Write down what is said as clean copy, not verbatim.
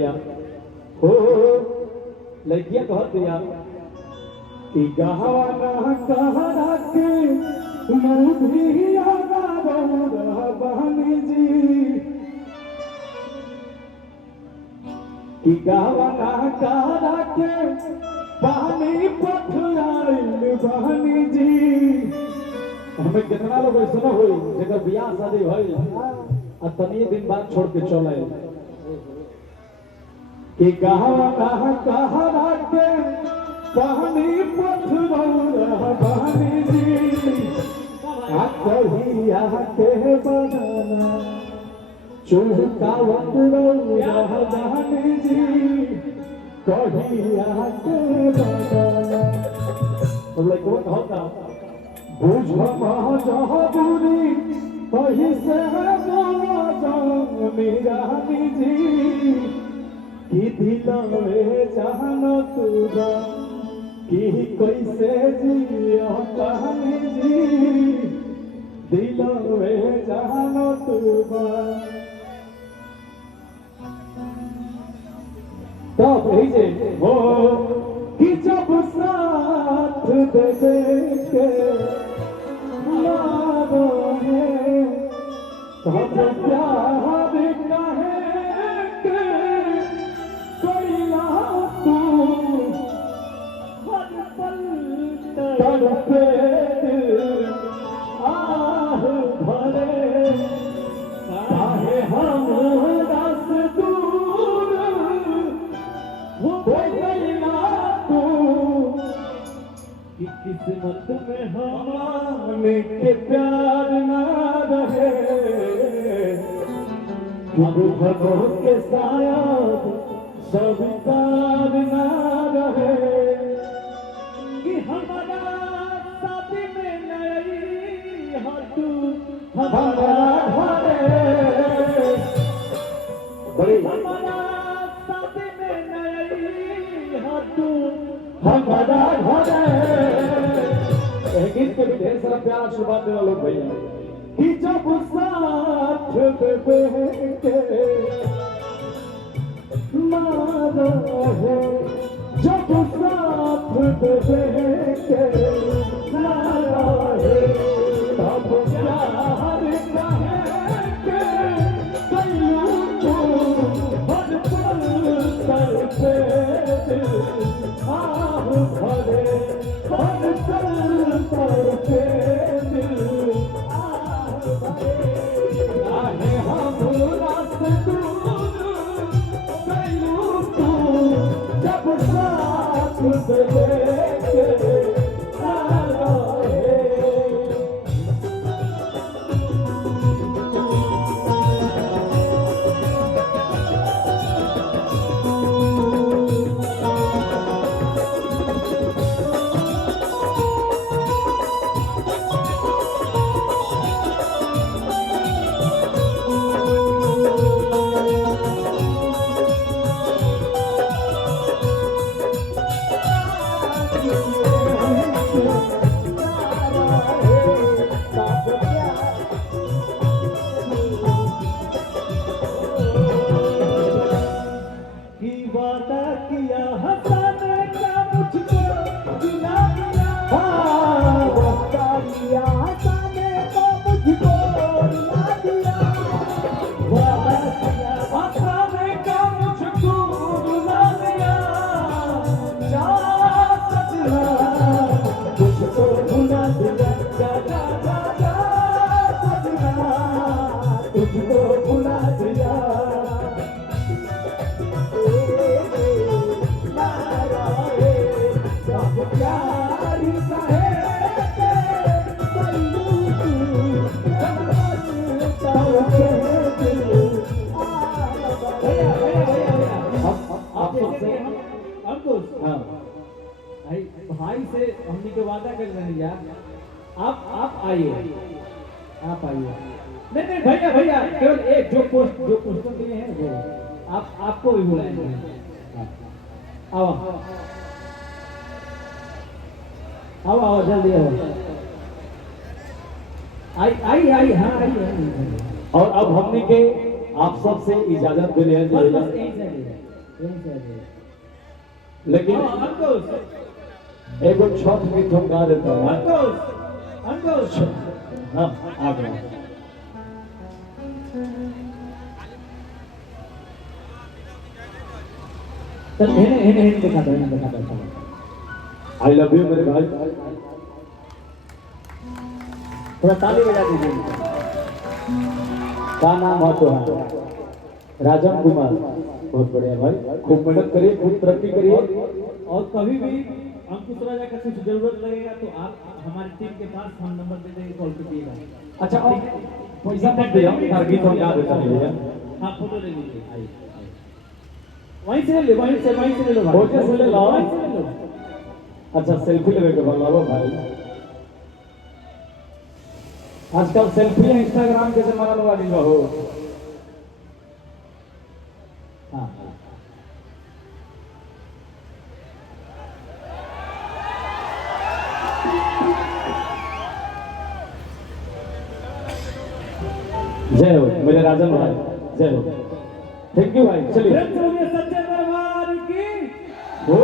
भैया हो लड़किया कहत दिया कि गहवाना कहरा के मुधिया गौरा बहनी जी कि गहवाना कहरा के पानी पथराइल बहनी जी। हमें कितना लोग ऐसा हो जगह बियाह शादी भइल आ तनिए दिन बाद छोड़ के चले कि गहवाना कहरा के पानी पथराइल बहनी जी आ कहिया के बनाना चुहकावत रौरा बहनी जी कहिया के बनाना। तो लइको कहता बुझ महजबूरी कही से बोला जान मेरा जी कि दिल में जान तुरा कि कैसे जिया कहानी जी दिल में जान तुरा। तब भेजे हो कि जब साथ दे के लारो है तब प्यार कहे के कोइला तू हर पल तड़पे आह भरे काहे हम रस दूर हो गइला तू कि किस्मत में हमारे के प्यार ना रहे अब भगो के शायद स्वीकार ना रहे कि हमारा शादी में नहीं हो तू हमारा घरे हमारा शादी में नहीं हो तू हमारा घरे। गीत के भी ढेर सारा प्यार आशीर्वाद देना लोग भैया कि जब साथ देवे के मारा है जब साथ देवे के मारा है तब प्यार कहे के कइलू तू हर पल तड़पे आह भरे हर पल तड़पे काहे हम रस दूर कइलू तू जब साथ देवे के लारो है। वादा किया हंसाने का मुझको रुला दिया वादा किया हंसाने का मुझको रुला दिया वादा किया हंसाने का मुझको रुला दिया जा सजना तुझको भुला दिया जा जा जा जा सजना तुझको भुला दिया। भाई से हमने तो वादा कर रहे हैं यार आप आइए आप आइए नहीं नहीं भैया भैया केवल एक जो क्वेश्चन दिए हैं वो आपको भी बुलाएंगे। आओ आओ आओ जल्दी आओ आई आई आई हाँ आई। और अब हमने के आप सब से इजाजत ले यहीं से आ जाइए। लेकिन अंकुश एगो छठ गीत हम गा देता है। अंकुश हाँ आ गया। चल हेने दिखा दो आई लव यू मेरे भाई। थोड़ा ताली बजा दीजिए इनको। क्या नाम है तुम्हारा? राजन कुमार। बहुत बढ़िया भाई, खूब मेहनत करिए, खूब तरक्की करिए। और कभी भी अंकुश राजा का कुछ जरूरत लगेगा तो आप हमारी टीम के पास हम नंबर दे देंगे, कॉल कीजिएगा। अच्छा और पैसा मत दिया, हर गीत हम गा देता है। हाँ फोटो ले लीजिए, आइए वहीं से ले लो, वहीं से ले लो भाई। फोटो से ले लो। वहीं से ले लो। अच्छा सेल्फी लेवे के बताओ भाई। आजकल सेल्फी इंस्टाग्राम के जमाना वाली हो। हाँ जय हो मेरे राजन भाई, जय हो। थैंक यू भाई, चलिए। सच्चे दरबार की हो